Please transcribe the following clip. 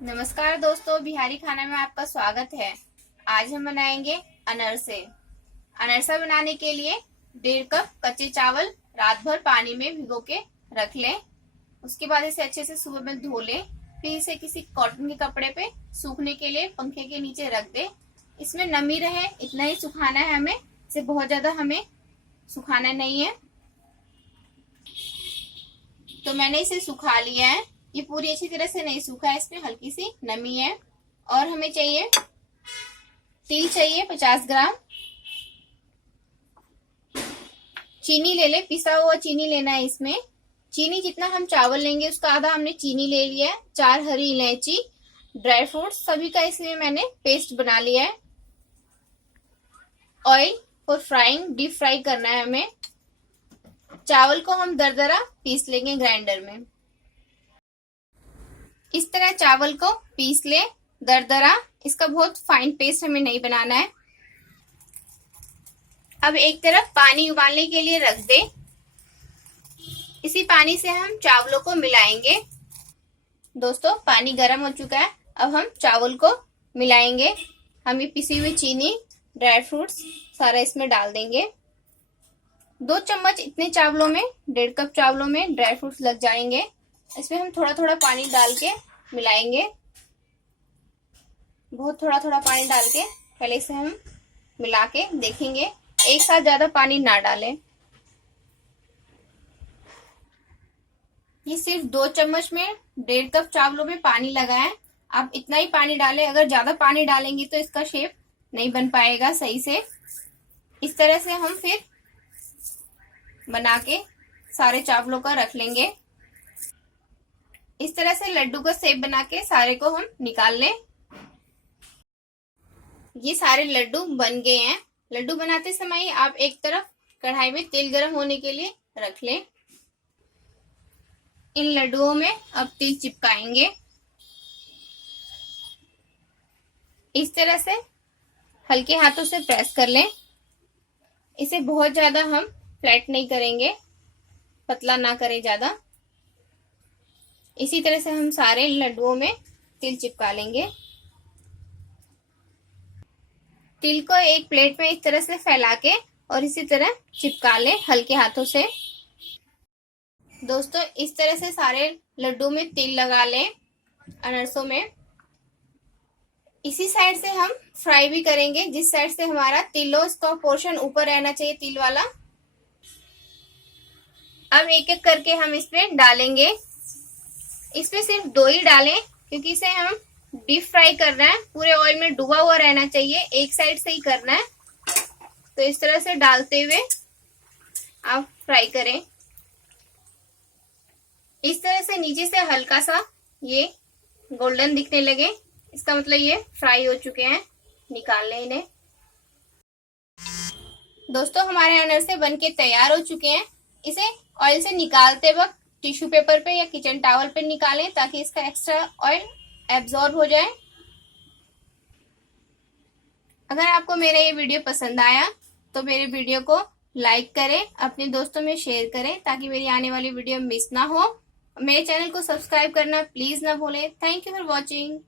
नमस्कार दोस्तों, बिहारी खाना में आपका स्वागत है। आज हम बनाएंगे अनरसे। अनरसा बनाने के लिए 1.5 कप कच्चे चावल रात भर पानी में भिगो के रख लें। उसके बाद इसे अच्छे से सुबह में धो लें। फिर इसे किसी कॉटन के कपड़े पे सूखने के लिए पंखे के नीचे रख दें। इसमें नमी रहे इतना ही सुखाना है हमें, इसे बहुत ज्यादा हमें सुखाना नहीं है। तो मैंने इसे सुखा लिया है। ये पूरी अच्छी तरह से नहीं सूखा है, इसमें हल्की सी नमी है। और हमें चाहिए तिल, चाहिए 50 ग्राम। चीनी ले ले, पिसा हुआ चीनी लेना है इसमें। चीनी जितना हम चावल लेंगे उसका आधा हमने चीनी ले लिया है। 4 हरी इलायची, ड्राई फ्रूट्स सभी का इसलिए मैंने पेस्ट बना लिया है। Oil for frying, deep fry करना है हमें। चावल को हम दरदरा पीस लेंगे ग्राइंडर में। इस तरह चावल को पीस ले दरदरा, इसका बहुत फाइन पेस्ट हमें नहीं बनाना है। अब एक तरफ पानी उबालने के लिए रख दे। इसी पानी से हम चावलों को मिलाएंगे। दोस्तों, पानी गर्म हो चुका है, अब हम चावल को मिलाएंगे। हम ये पिसी हुई चीनी, ड्राई फ्रूट्स सारा इसमें डाल देंगे। 2 चम्मच इतने चावलों में, 1.5 कप चावलों में ड्राई फ्रूट्स लग जाएंगे। इसमें हम थोड़ा थोड़ा पानी डाल के मिलाएंगे। बहुत थोड़ा थोड़ा पानी डाल के पहले इसे हम मिला के देखेंगे। एक साथ ज्यादा पानी ना डालें। ये सिर्फ 2 चम्मच में 1.5 कप चावलों में पानी लगा है। आप इतना ही पानी डालें। अगर ज्यादा पानी डालेंगे तो इसका शेप नहीं बन पाएगा सही से। इस तरह से हम फिर बना के सारे चावलों का रख लेंगे। इस तरह से लड्डू का शेप बना के सारे को हम निकाल लें। ये सारे लड्डू बन गए हैं। लड्डू बनाते समय आप एक तरफ कढ़ाई में तेल गर्म होने के लिए रख लें। इन लड्डुओं में अब तिल चिपकाएंगे। इस तरह से हल्के हाथों से प्रेस कर लें। इसे बहुत ज्यादा हम फ्लैट नहीं करेंगे, पतला ना करें ज्यादा। इसी तरह से हम सारे लड्डुओं में तिल चिपका लेंगे। तिल को एक प्लेट में इस तरह से फैला के और इसी तरह चिपका लें हल्के हाथों से। दोस्तों, इस तरह से सारे लड्डू में तिल लगा लें अनरसों में। इसी साइड से हम फ्राई भी करेंगे। जिस साइड से हमारा तिल हो उसका पोर्शन ऊपर रहना चाहिए, तिल वाला। अब एक एक करके हम इसमें डालेंगे। इसमें सिर्फ 2 ही डालें क्योंकि इसे हम डीप फ्राई कर रहे हैं। पूरे ऑयल में डूबा हुआ रहना चाहिए, एक साइड से ही करना है। तो इस तरह से डालते हुए आप फ्राई करें। इस तरह से नीचे से हल्का सा ये गोल्डन दिखने लगे, इसका मतलब ये फ्राई हो चुके हैं। निकाल लें इन्हें। दोस्तों, हमारे अनरसे बनके तैयार हो चुके हैं। इसे ऑयल से निकालते वक्त टिश्यू पेपर पे या किचन टॉवल पे निकालें ताकि इसका एक्स्ट्रा ऑयल एब्जॉर्ब हो जाए। अगर आपको मेरा ये वीडियो पसंद आया तो मेरे वीडियो को लाइक करें, अपने दोस्तों में शेयर करें ताकि मेरी आने वाली वीडियो मिस ना हो। मेरे चैनल को सब्सक्राइब करना प्लीज ना भूलें। Thank you for watching.